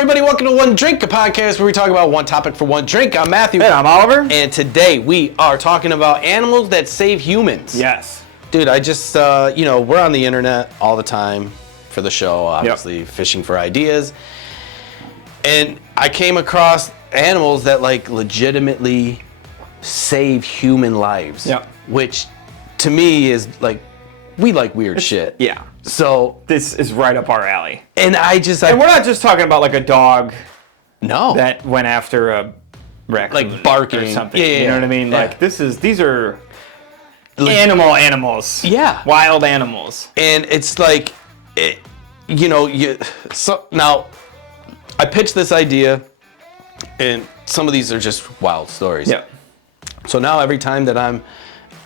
everybody. Welcome to One Drink, a podcast where we talk about one topic for one drink. I'm Matthew. And I'm Oliver. And today we are talking about animals that save humans. Yes. Dude, I just, we're on the internet all the time for the show, obviously, fishing for ideas. And I came across animals that, legitimately save human lives. Yep. Which, to me, is, we like weird shit. Yeah. So This is right up our alley. And and we're not just talking about, a dog no. that went after a raccoon barking. or something. Yeah, you know what I mean? yeah. these are animals. Yeah. Wild animals. And it's now I pitched this idea, and some of these are just wild stories. Yeah. So now every time that I'm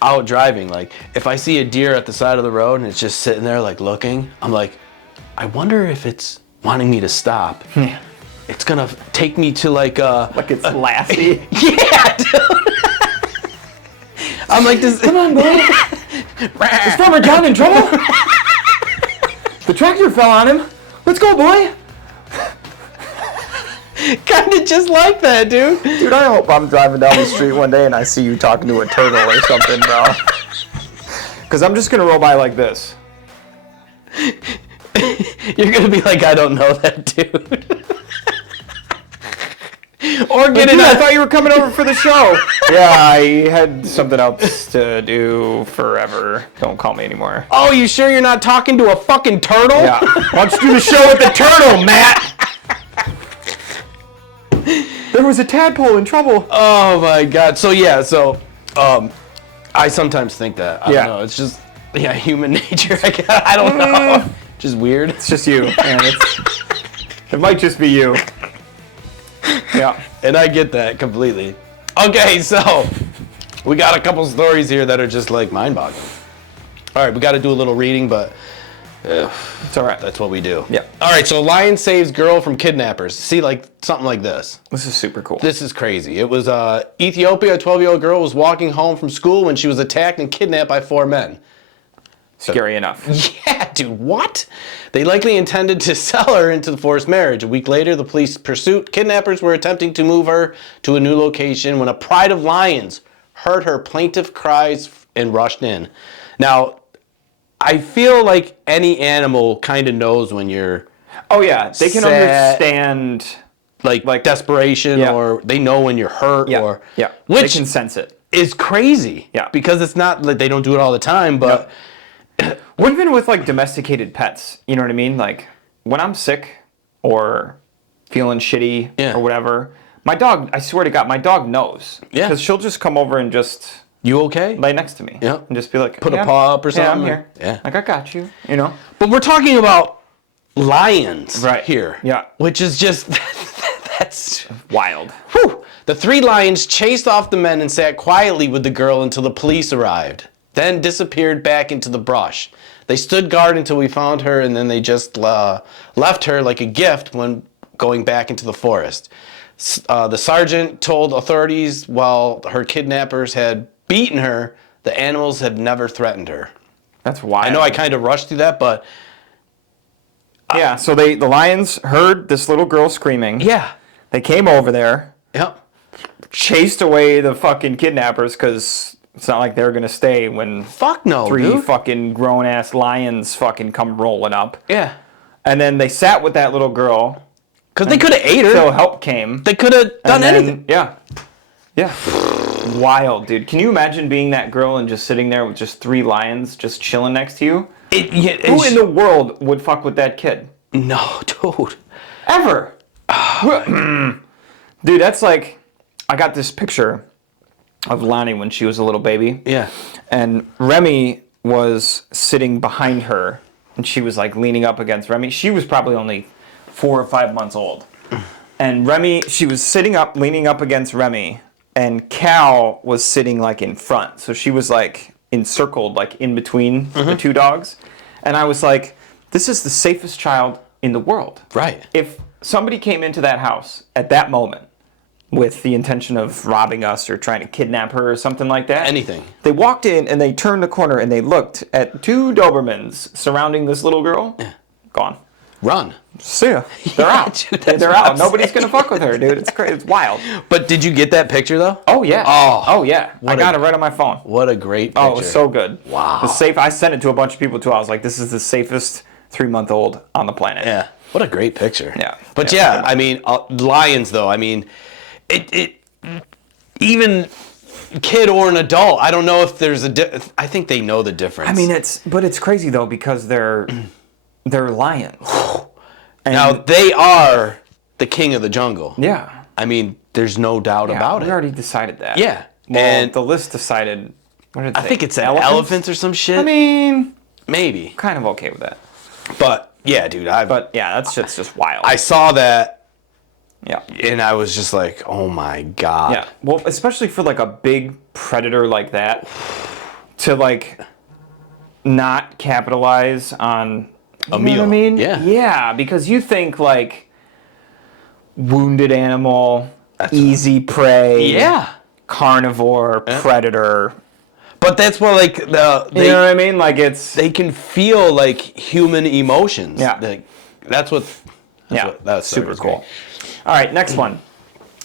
out driving, if I see a deer at the side of the road and it's just sitting there looking, I'm like, I wonder if it's wanting me to stop. Yeah. It's gonna take me to it's Lassie. Yeah, dude. I'm like, this. Come on, boy. Is Farmer John in trouble? The tractor fell on him. Let's go, boy. Kinda just like that, dude. Dude, I hope I'm driving down the street one day and I see you talking to a turtle or something, bro. Because I'm just going to roll by like this. You're going to be like, I don't know that dude. Or get it. I thought you were coming over for the show. Yeah, I had something else to do forever. Don't call me anymore. Oh, you sure you're not talking to a fucking turtle? Yeah. Why don't you do the show with the turtle, Matt? There was a tadpole in trouble. Oh my god. So I sometimes think that. I don't know. It's just human nature. I don't know. Just weird. It's just you, man. It might just be you. Yeah. And I get that completely. Okay, so we got a couple stories here that are just mind-boggling. All right, we got to do a little reading, but it's all right. That's what we do. Yeah. All right, so lion saves girl from kidnappers. See, something like this. This is super cool. This is crazy. It was Ethiopia. A 12-year-old girl was walking home from school when she was attacked and kidnapped by 4 men. Scary enough. Yeah, dude, what? They likely intended to sell her into the forced marriage. A week later, the police pursuit. Kidnappers were attempting to move her to a new location when a pride of lions heard her plaintive cries and rushed in. Now, I feel like any animal kind of knows when you're Oh, yeah. They can sad, understand... like desperation, or they know when you're hurt. Yeah. Which they can sense it. is crazy. Yeah. Because it's not like they don't do it all the time, but... Well, even with domesticated pets, you know what I mean? When I'm sick or feeling shitty or whatever, my dog, I swear to God, my dog knows. Yeah. Because she'll just come over and just... You okay? Lay next to me. Yeah. And just be like... Put a paw up or something? Yeah, I'm here. Yeah. I got you, But we're talking about lions here. Yeah. Which is just... that's... Wild. Whew. The 3 lions chased off the men and sat quietly with the girl until the police arrived. Then disappeared back into the brush. They stood guard until we found her, and then they just left her like a gift when going back into the forest. The sergeant told authorities while her kidnappers had beaten her, the animals had never threatened her. That's wild. I know I kind of rushed through that, but... yeah, so the lions heard this little girl screaming. Yeah. They came over there. Yep. Chased away the fucking kidnappers because... It's not like they're going to stay when Fuck no, 3 dude. fucking grown-ass lions fucking come rolling up. Yeah. And then they sat with that little girl. Because they could have ate her. Until help came. They could have done anything. Yeah. Yeah. Wild, dude. Can you imagine being that girl and just sitting there with just 3 lions just chilling next to you? Who in the world would fuck with that kid? No, dude. Ever. Dude, that's like... I got this picture... of Lonnie when she was a little baby. Yeah. And Remy was sitting behind her, and she was leaning up against Remy. She was probably only 4 or 5 months old. And she was sitting up, leaning up against Remy, and Cal was sitting in front. So she was encircled, in between the 2 dogs. And I was like, this is the safest child in the world. Right. If somebody came into that house at that moment, with the intention of robbing us or trying to kidnap her or something like that. Anything. They walked in and they turned the corner and they looked at 2 Dobermans surrounding this little girl. Yeah. Gone. run. See ya. They're out. Dude, that's They're what out. I'm Nobody's saying. gonna fuck with her, dude. It's crazy. It's wild. But did you get that picture though? Oh yeah. Oh, yeah. I got it right on my phone. What a great picture. Oh, it was so good. Wow. I sent it to a bunch of people too. I was like, this is the safest 3-month-old on the planet. Yeah. What a great picture. Yeah. But Yeah. I mean, lions though. I mean, it even kid or an adult. I don't know if there's I think they know the difference. I mean, it's crazy though because they're lions. Now they are the king of the jungle. Yeah. I mean, there's no doubt about we it. already decided that. Yeah. Well, And the list decided. What did it I say? think it's elephants or some shit. I mean, maybe. kind of okay with that. But yeah, dude. But yeah, that shit's just wild. I saw that yeah. and I was just like, oh my god. Yeah. Well, especially for like a big predator like that, to like not capitalize on A you meal. know what I mean? Yeah. Yeah, because you think like wounded animal, easy prey, Yeah. carnivore, predator. But that's what like You know what I mean? Like it's they can feel like human emotions. Yeah. Like, that's that's super was cool. great. All right, next one.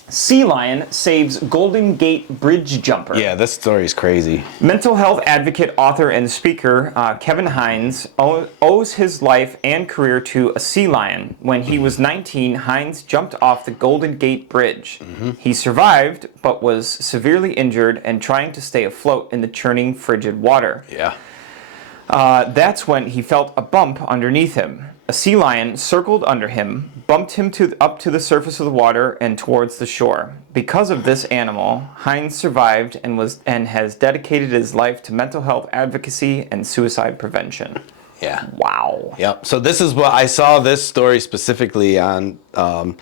Sea lion saves Golden Gate Bridge jumper. Yeah, this story is crazy. Mental health advocate, author, and speaker Kevin Hines owes his life and career to a sea lion. When he was 19, Hines jumped off the Golden Gate Bridge. He survived, but was severely injured and trying to stay afloat in the churning, frigid water. Yeah. That's when he felt a bump underneath him. A sea lion circled under him, bumped him up to the surface of the water and towards the shore. Because of this animal, Hines survived and has dedicated his life to mental health advocacy and suicide prevention. Yeah. Wow. Yep. So this is what I saw this story specifically on the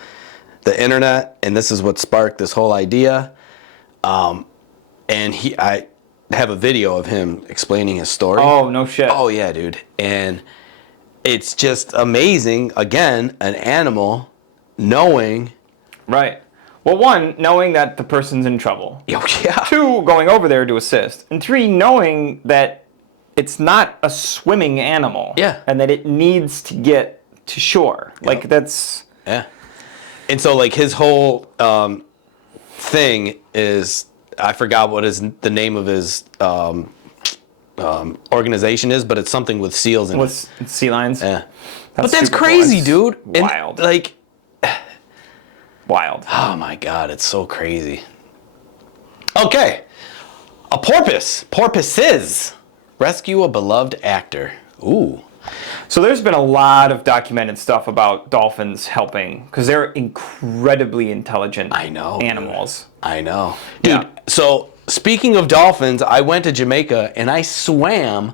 internet, and this is what sparked this whole idea. And I have a video of him explaining his story. Oh, no shit. Oh yeah, dude. And it's just amazing. Again, an animal knowing. Right. Well, one, knowing that the person's in trouble. Yeah. 2, going over there to assist. And 3, knowing that it's not a swimming animal. Yeah. And that it needs to get to shore. Yep. Like, that's... Yeah. And so, like, his whole thing is, I forgot what the name of his organization is, but it's something with seals in it. With sea lions. Yeah. But that's super crazy, cool. dude. It's wild. And, like, Wild. oh my God, it's so crazy. Okay. A porpoises rescue a beloved actor. Ooh. So there's been a lot of documented stuff about dolphins helping, because they're incredibly intelligent animals. I know. Dude, Yeah. so speaking of dolphins, I went to Jamaica and I swam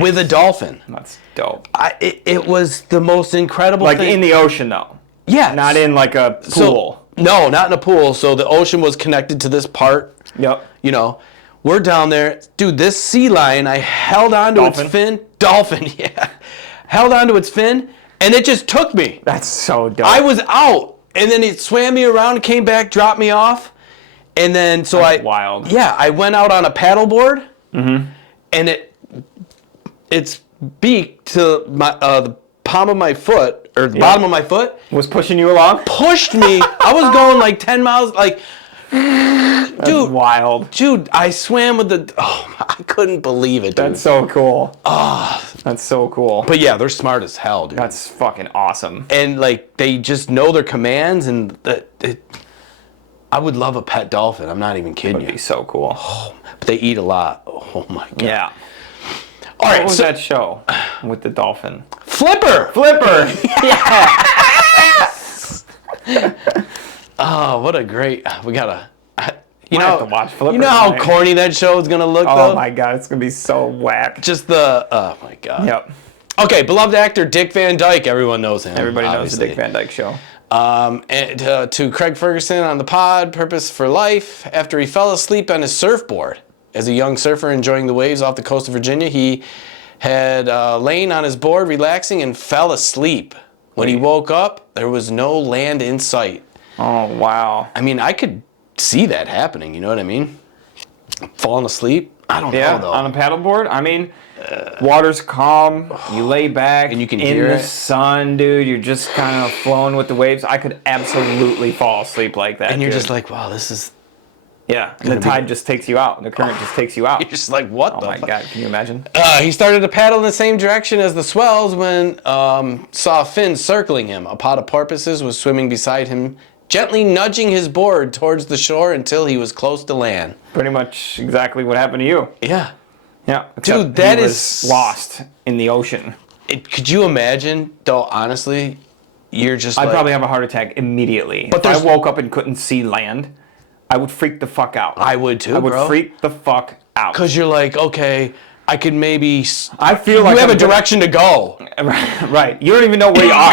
with a dolphin. That's dope. It was the most incredible Like thing. in the ocean, though. Yeah. Not in like a pool. No, not in a pool. So the ocean was connected to this part. Yep. You know, we're down there. Dude, this sea lion, I held onto its fin. Dolphin, yeah. Held onto its fin, and it just took me. That's so dope. I was out, and then it swam me around, came back, dropped me off, and then That's wild. Yeah, I went out on a paddleboard, and its beak to my the palm of my foot or the bottom of my foot Was pushing you along? pushed me. I was going like 10 miles, like. That's wild. Dude, I swam with the. Oh, I couldn't believe it, dude. That's so cool. That's so cool. But yeah, they're smart as hell, dude. That's fucking awesome. And like they just know their commands, and I would love a pet dolphin. I'm not even kidding That'd you. be so cool. But they eat a lot. Oh my god. Yeah. All right. What was So that show with the dolphin? Flipper. Flipper. Oh, what a great. We gotta. You Might know. have to watch Flipper You know how tonight. corny that show is gonna look, Oh though. my god, it's gonna be so whack. Just the. Oh my god. Yep. Okay, beloved actor Dick Van Dyke. Everyone knows him. Everybody knows the obviously. Dick Van Dyke Show. And to Craig Ferguson on the pod, Purpose for Life. After he fell asleep on his surfboard as a young surfer enjoying the waves off the coast of Virginia, he had lain on his board relaxing and fell asleep. When he woke up, there was no land in sight. Oh wow. I mean, I could see that happening. You know what I mean? Falling asleep. I don't know though. On a paddleboard. I mean, Water's calm. You lay back and you can in hear the it. sun, dude. You're just kind of flowing with the waves. I could absolutely fall asleep like that. And you're dude. just like, wow, this is. Yeah. And the tide just takes you out. The current just takes you out. You're just like, what Oh the my fuck? God. Can you imagine? He started to paddle in the same direction as the swells when saw fins circling him. A pod of porpoises was swimming beside him, gently nudging his board towards the shore until he was close to land. Pretty much exactly what happened to you. Yeah. Yeah. Dude, that he is was lost in the ocean. Could you imagine, though, honestly, you're just I'd like... probably have a heart attack immediately. But if I woke up and couldn't see land, I would freak the fuck out. I would too, I would bro. freak the fuck out. Because you're like, okay, I could maybe... I feel like you have I'm a direction to go. Right. You don't even know where you are.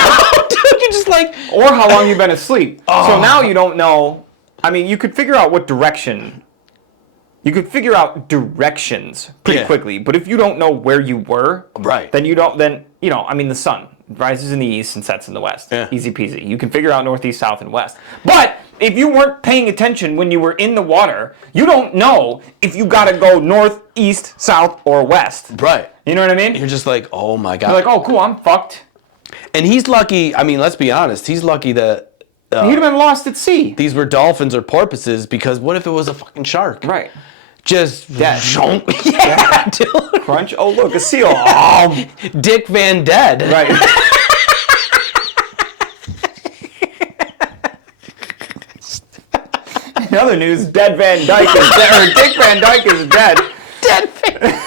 Dude, you're just like... Or how long you've been asleep. So now you don't know. I mean, you could figure out what direction. You could figure out directions pretty quickly. But if you don't know where you were, Right. then the sun rises in the east and sets in the west. Yeah. Easy peasy. You can figure out northeast, south, and west. But if you weren't paying attention when you were in the water, you don't know if you got to go north, east, south, or west. Right. You know what I mean? You're just like, oh my God. You're like, oh, cool, I'm fucked. And he's lucky, I mean, let's be honest, he's lucky that He'd have been lost at sea. these were dolphins or porpoises, because what if it was a fucking shark? Right. Just... Dead. Yeah, dude. Crunch. Oh, look, a seal. Oh, Dick Van Dead. right. In other news, Dead Van Dyke is dead. Or Dick Van Dyke is dead. Dead Van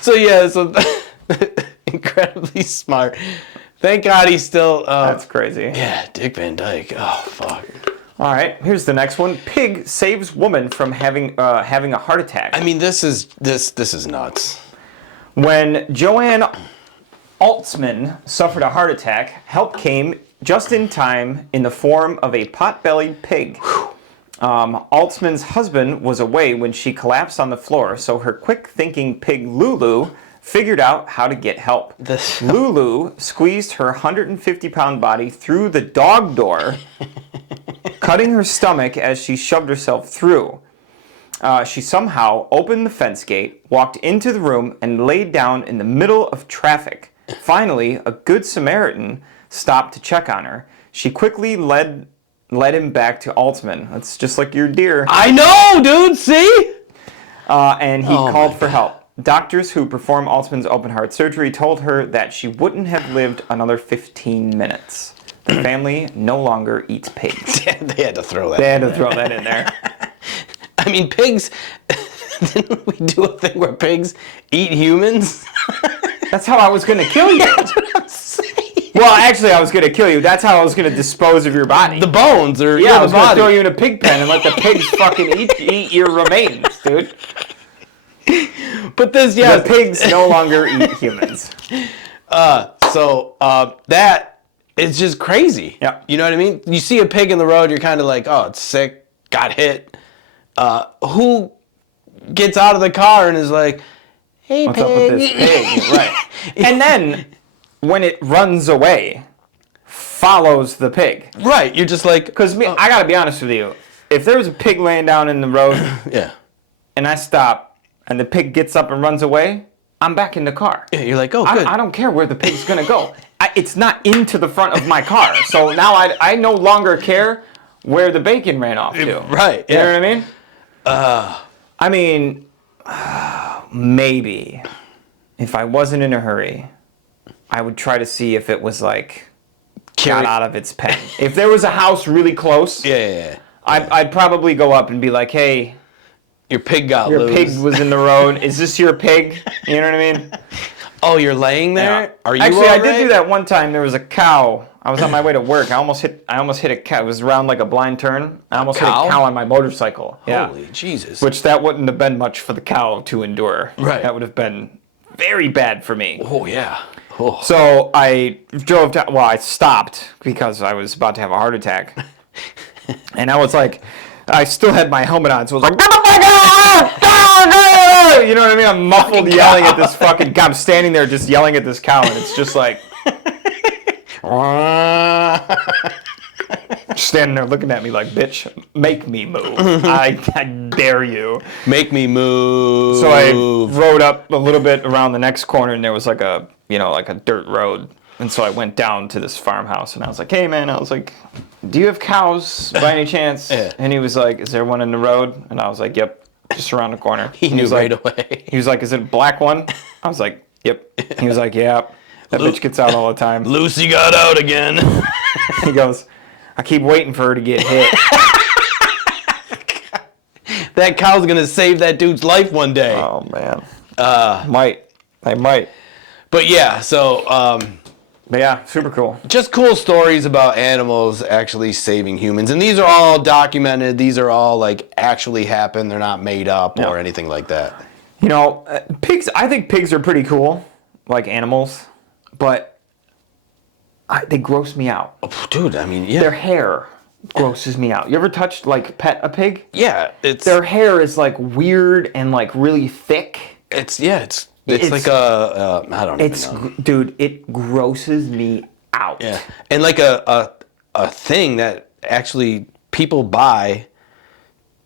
So incredibly smart. Thank God he's still... That's crazy. yeah, Dick Van Dyke. Oh, fuck. All right, here's the next one. Pig saves woman from having a heart attack. I mean, this is nuts. When Joanne Altsman suffered a heart attack, help came just in time in the form of a pot-bellied pig. Altsman's husband was away when she collapsed on the floor, so her quick-thinking pig Lulu figured out how to get help. Lulu squeezed her 150-pound body through the dog door, cutting her stomach as she shoved herself through. She somehow opened the fence gate, walked into the room, and laid down in the middle of traffic. Finally, a good Samaritan stopped to check on her. She quickly led him back to Altsman. That's just like your deer. I know, dude, see? And he called for help. Doctors who performed Altsman's open heart surgery told her that she wouldn't have lived another 15 minutes. The family no longer eats pigs. They had to throw that. They had to throw that in there. I mean, pigs... Didn't we do a thing where pigs eat humans? That's how I was going to kill you. That's what I'm saying. Well, actually, I was going to kill you. That's how I was going to dispose of your body. The bones, or I was the going to body. throw you in a pig pen and let the pigs fucking eat your remains, dude. But this, The pigs no longer eat humans. That is just crazy. Yeah. You know what I mean? You see a pig in the road, you're kind of like, oh, it's sick, got hit. Who gets out of the car and is like, hey, What's pig. up with this pig? Right. And then, when it runs away, follows the pig. Right, you're just like... Because I got to be honest with you. If there was a pig laying down in the road Yeah. and I stop and the pig gets up and runs away, I'm back in the car. Yeah, you're like, oh, good. I don't care where the pig's going to go. It's not into the front of my car. So now I no longer care where the bacon ran off to. Right, You yeah. know what I mean? Maybe if I wasn't in a hurry, I would try to see if it was like got out of its pen. If there was a house really close, Yeah. I'd probably go up and be like, hey, Your pig got your loose. pig was in the road. Is this your pig? You know what I mean? Oh, you're laying there? Yeah. Are you Actually, I all did right? do that one time. There was a cow. I was on my way to work. I almost hit a cow. It was around like a blind turn. I almost hit cow? a cow on my motorcycle. Holy Jesus. Which that wouldn't have been much for the cow to endure. Right. That would have been very bad for me. Oh, yeah. Oh. So I drove down. Well, I stopped because I was about to have a heart attack. And I was like, I still had my helmet on, so I was like, you know what I mean? I'm muffled yelling at this fucking cow. I'm standing there just yelling at this cow, and it's just like, Standing there looking at me like, bitch, make me move. I dare you. Make me move. So I rode up a little bit around the next corner, and there was like a dirt road. And so I went down to this farmhouse, and I was like, hey, man, I was like, do you have cows by any chance? Yeah. And he was like, is there one in the road? And I was like, yep, just around the corner. He knew right away. He was like, is it a black one? I was like, yep. He was like, yeah, that bitch gets out all the time. Lucy got out again. He goes, I keep waiting for her to get hit. That cow's going to save that dude's life one day. Oh, man. I might. But yeah, so... But yeah, super cool. just cool stories about animals actually saving humans. And these are all documented. These are all, like, actually happened. They're not made up or anything like that. You know, pigs, I think pigs are pretty cool, like animals, but they gross me out. Oh, dude, I mean, yeah. Their hair grosses me out. You ever touched, like, pet a pig? Yeah, it's... Their hair is, like, weird and, like, really thick. It's like a... I don't even know. Dude, it grosses me out. Yeah, and like a thing that actually people buy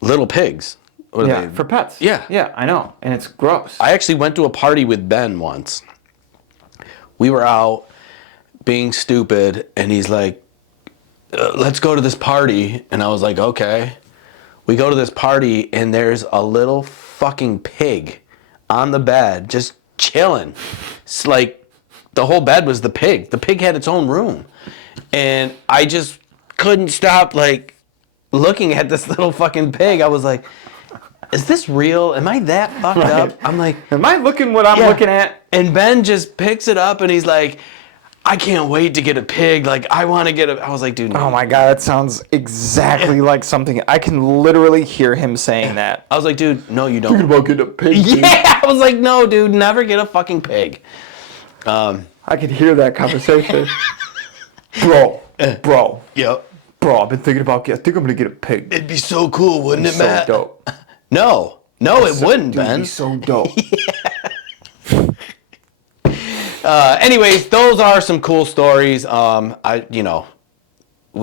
little pigs. What are they? For pets. Yeah. Yeah, I know. And it's gross. I actually went to a party with Ben once. We were out being stupid, and he's like, let's go to this party. And I was like, okay. We go to this party, and there's a little fucking pig on the bed, just chilling. It's like the whole bed was the pig. The pig had its own room. And I just couldn't stop, like, looking at this little fucking pig. I was like, is this real? Am I that fucked up? I'm like, am I looking what I'm looking at? And Ben just picks it up and he's like, I can't wait to get a pig. Like, I want to get a... I was like, dude. No. Oh my God, that sounds exactly like something. I can literally hear him saying that. I was like, dude, no, you don't. Thinking about getting a pig. Yeah, I was like, no, dude, never get a fucking pig. I could hear that conversation. Bro. Yep. Bro, I've been thinking about... I think I'm going to get a pig. It'd be so cool, wouldn't it, so Matt? Dope. No, it wouldn't, Ben. It'd be so dope. Anyways, those are some cool stories. We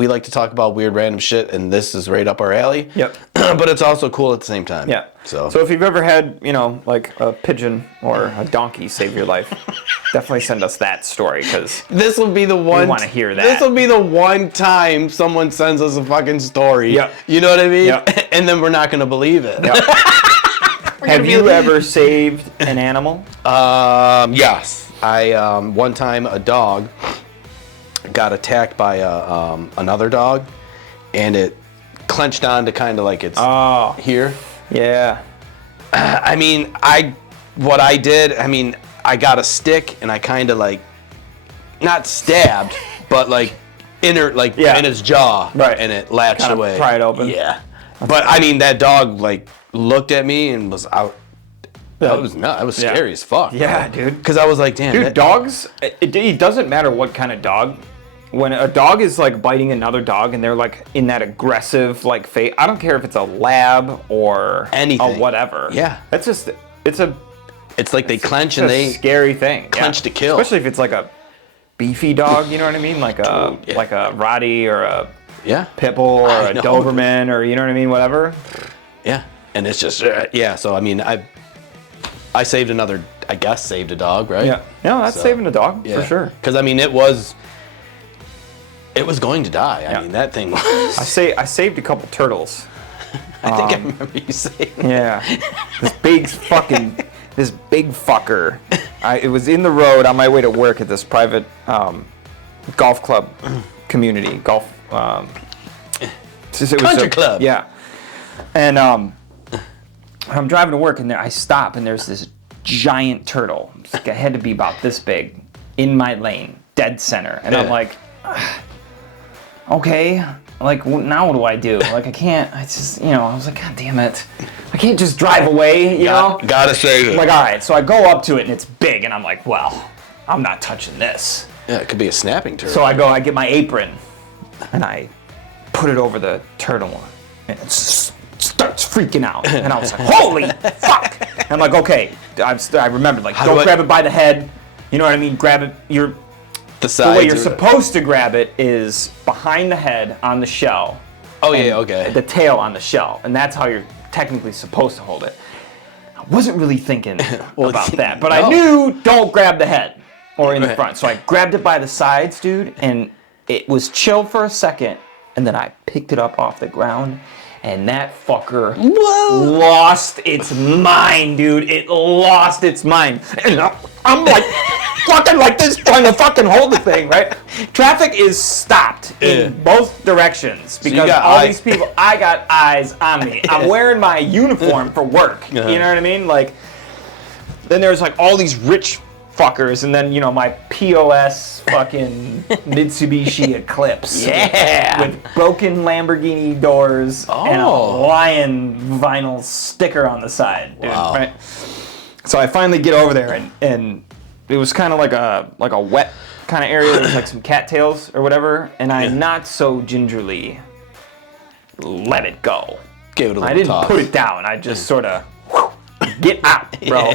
like to talk about weird random shit, and this is right up our alley. Yep. But it's also cool at the same time. Yeah. So if you've ever had, like a pigeon or a donkey save your life, definitely send us that story, because this will be the one. We want to hear that. This will be the one time someone sends us a fucking story. Yep. You know what I mean? Yep. And then we're not going to believe it. Yep. Have you ever saved an animal? Yes. I one time a dog got attacked by another dog, and it clenched on to kind of like its here. Yeah. I got a stick and I kind of like not stabbed, but like in its jaw, right? And it latched kind away. Of pry it open. Yeah. But that dog like looked at me and was out. That was nuts. That was scary as fuck. Yeah, dude. Because I was like, damn. Dude, dogs. It doesn't matter what kind of dog. When a dog is like biting another dog and they're like in that aggressive like phase, I don't care if it's a lab or anything, a whatever. Yeah. That's just It's like they clench and they scary thing. Clench to kill. Especially if it's like a beefy dog. You know what I mean? Like like a Rottie or a pit bull or a Doberman or you know what I mean? Whatever. Yeah. And it's just So I saved saved a dog, right? Yeah. No, that's saving a dog for sure. Because it was going to die. I mean, that thing was. I saved a couple turtles. I think I remember you saying. Yeah. This big fucker. It was in the road on my way to work at this private golf club community. Golf. Country club. Yeah. And I'm driving to work and I stop and there's this giant turtle. It had to be about this big in my lane, dead center. And I'm like, okay, like now what do I do? Like I can't. I just I was like, God damn it, I can't just drive away. You know, gotta save it. Like all right, so I go up to it and it's big, and I'm like, well, I'm not touching this. Yeah, it could be a snapping turtle. So I get my apron and I put it over the turtle, and it starts freaking out, and I was like, holy fuck! And I'm like, okay, I remembered, like, don't grab it by the head, you know what I mean? Grab it, The The sides. way you're supposed to grab it is behind the head on the shell. Oh yeah, okay. The tail on the shell, and that's how you're technically supposed to hold it. I wasn't really thinking about that, but I knew don't grab the head or in the front. So I grabbed it by the sides, dude, and it was chill for a second, and then I picked it up off the ground, and that fucker lost its mind, dude. It lost its mind. And I'm like fucking like this trying to fucking hold the thing, right? Traffic is stopped in both directions because all these people, I got eyes on me. I'm wearing my uniform for work. You know what I mean? Like, then there's like all these rich fuckers, and then, you know, my POS fucking Mitsubishi Eclipse. Yeah. With broken Lamborghini doors and a lion vinyl sticker on the side, dude. Wow. Right? So I finally get over there, and it was kind of like a wet kind of area. There was like some cattails or whatever, and I not so gingerly let it go. Gave it a little I didn't toss. put it down. I just sort of get out, bro.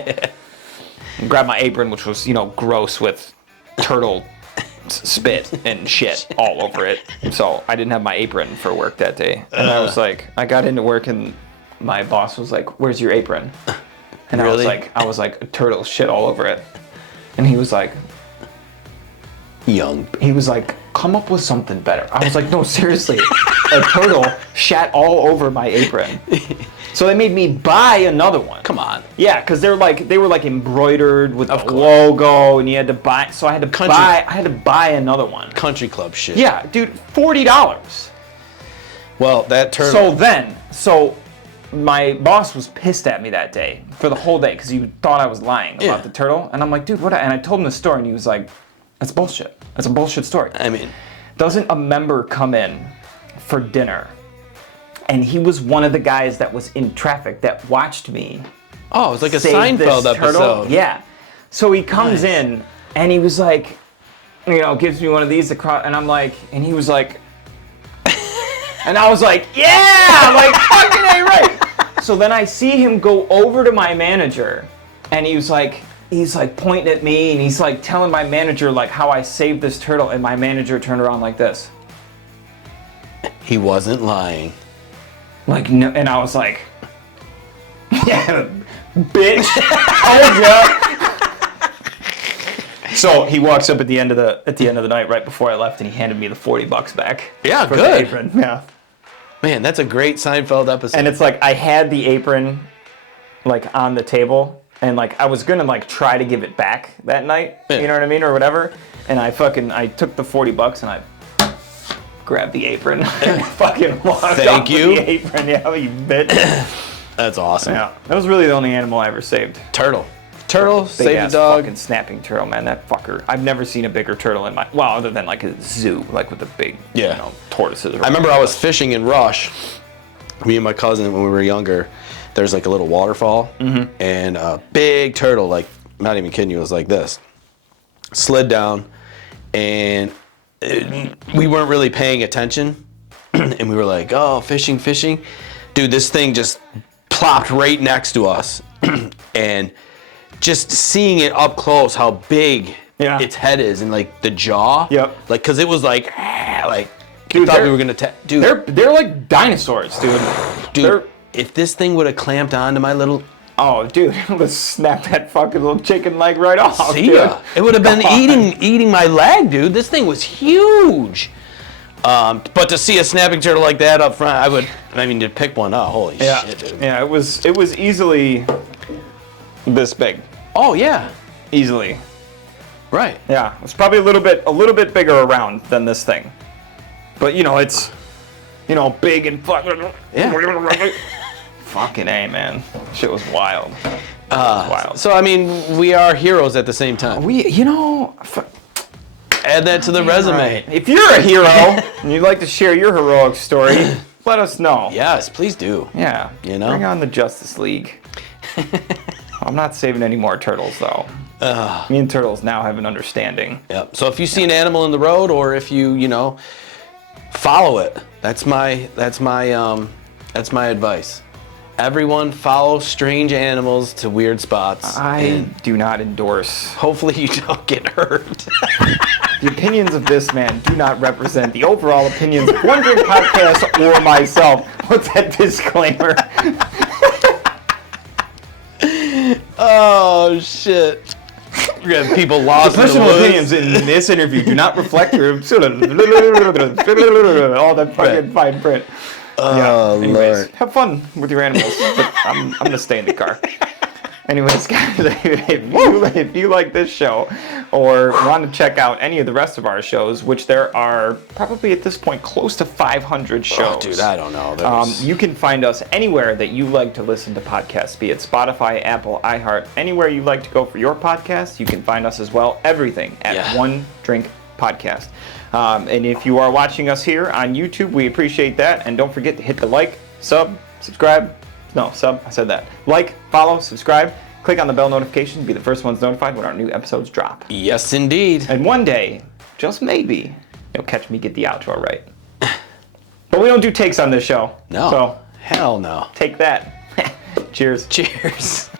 And grab my apron, which was, you know, gross with turtle spit and shit all over it. So I didn't have my apron for work that day. And I was like, I got into work and my boss was like, "Where's your apron?" And Really? I was like, turtle shit all over it. And he was like, come up with something better. I was like, no, seriously, a turtle shat all over my apron. So they made me buy another one. Come on. Yeah, because they were like embroidered with the logo, and you had to buy. So I had to buy another one. Country club shit. Yeah, dude, $40. Well, that turtle. So my boss was pissed at me that day for the whole day because he thought I was lying about the turtle, and I'm like, dude, what? And I told him the story, and he was like, that's bullshit. That's a bullshit story. I mean, doesn't a member come in for dinner? And he was one of the guys that was in traffic that watched me. Oh, it's like a save this Seinfeld turtle. episode. Yeah. So he comes in and he was like, you know, gives me one of these across, and I'm like, and he was like, and I was like, yeah, like fucking A right. So then I see him go over to my manager, and he's like pointing at me, and he's like telling my manager like how I saved this turtle, and my manager turned around like this. He wasn't lying. Like, no, and I was like, yeah, bitch, told ya. So he walks up at the end of the night, right before I left, and he handed me the $40 back. Yeah, for good. the apron. Yeah. Man, that's a great Seinfeld episode. And it's like I had the apron, like on the table, and like I was gonna like try to give it back that night. Yeah. You know what I mean, or whatever. And I took the $40 and I grabbed the apron and fucking walked off with the apron. Yeah, you bitch. That's awesome. Yeah, that was really the only animal I ever saved. Turtle, save Big-ass the dog. fucking snapping turtle, man. That fucker. I've never seen a bigger turtle in my, well, other than like a zoo, like with the big, you know, tortoises. I remember I was fishing in Rush. Me and my cousin, when we were younger, there's like a little waterfall, and a big turtle, like, not even kidding you, it was like this, slid down, and we weren't really paying attention, and we were like, oh, fishing. Dude, this thing just plopped right next to us, and just seeing it up close, how big its head is, and like the jaw, like, cause it was like dude, thought we were gonna dude. They're like dinosaurs, dude. If this thing would have clamped onto my little, oh, dude, it would have snapped that fucking little chicken leg right off. See ya. It would have been eating my leg, dude. This thing was huge. But to see a snapping turtle like that up front, to pick one up, holy shit, dude. Yeah, it was easily this big. Oh yeah, easily. Right. Yeah, it's probably a little bit bigger around than this thing. But you know, it's, you know, big and fucking. Yeah. Fucking A, man. Shit was wild. Wild. So I mean, we are heroes at the same time. Add that to the resume. Right. If you're a hero and you'd like to share your heroic story, let us know. Yes, please do. Yeah. You know? Bring on the Justice League. I'm not saving any more turtles, though. Me and turtles now have an understanding. Yep. So if you see an animal in the road, or if you know, follow it. That's my advice. Everyone follow strange animals to weird spots. I do not endorse. Hopefully you don't get hurt. The opinions of this man do not represent the overall opinions of One Drink Podcast or myself. What's that disclaimer? Oh, shit. We're going to have people lost The in the personal woods. opinions in this interview do not reflect your all that fucking fine print. Oh, Anyways, Lord. have fun with your animals, but I'm gonna stay in the car. Anyways, guys, if you like this show or want to check out any of the rest of our shows, which there are probably at this point close to 500 shows. Oh, dude, I don't know. You can find us anywhere that you like to listen to podcasts, be it Spotify, Apple, iHeart, anywhere you like to go for your podcast, you can find us as well. Everything at One Drink Podcast. And if you are watching us here on YouTube, we appreciate that. And don't forget to hit the like, subscribe. No, I said that. Like, follow, subscribe. Click on the bell notification to be the first ones notified when our new episodes drop. Yes, indeed. And one day, just maybe, you'll catch me get the outro right. But we don't do takes on this show. No. So, hell no. take that. Cheers. Cheers.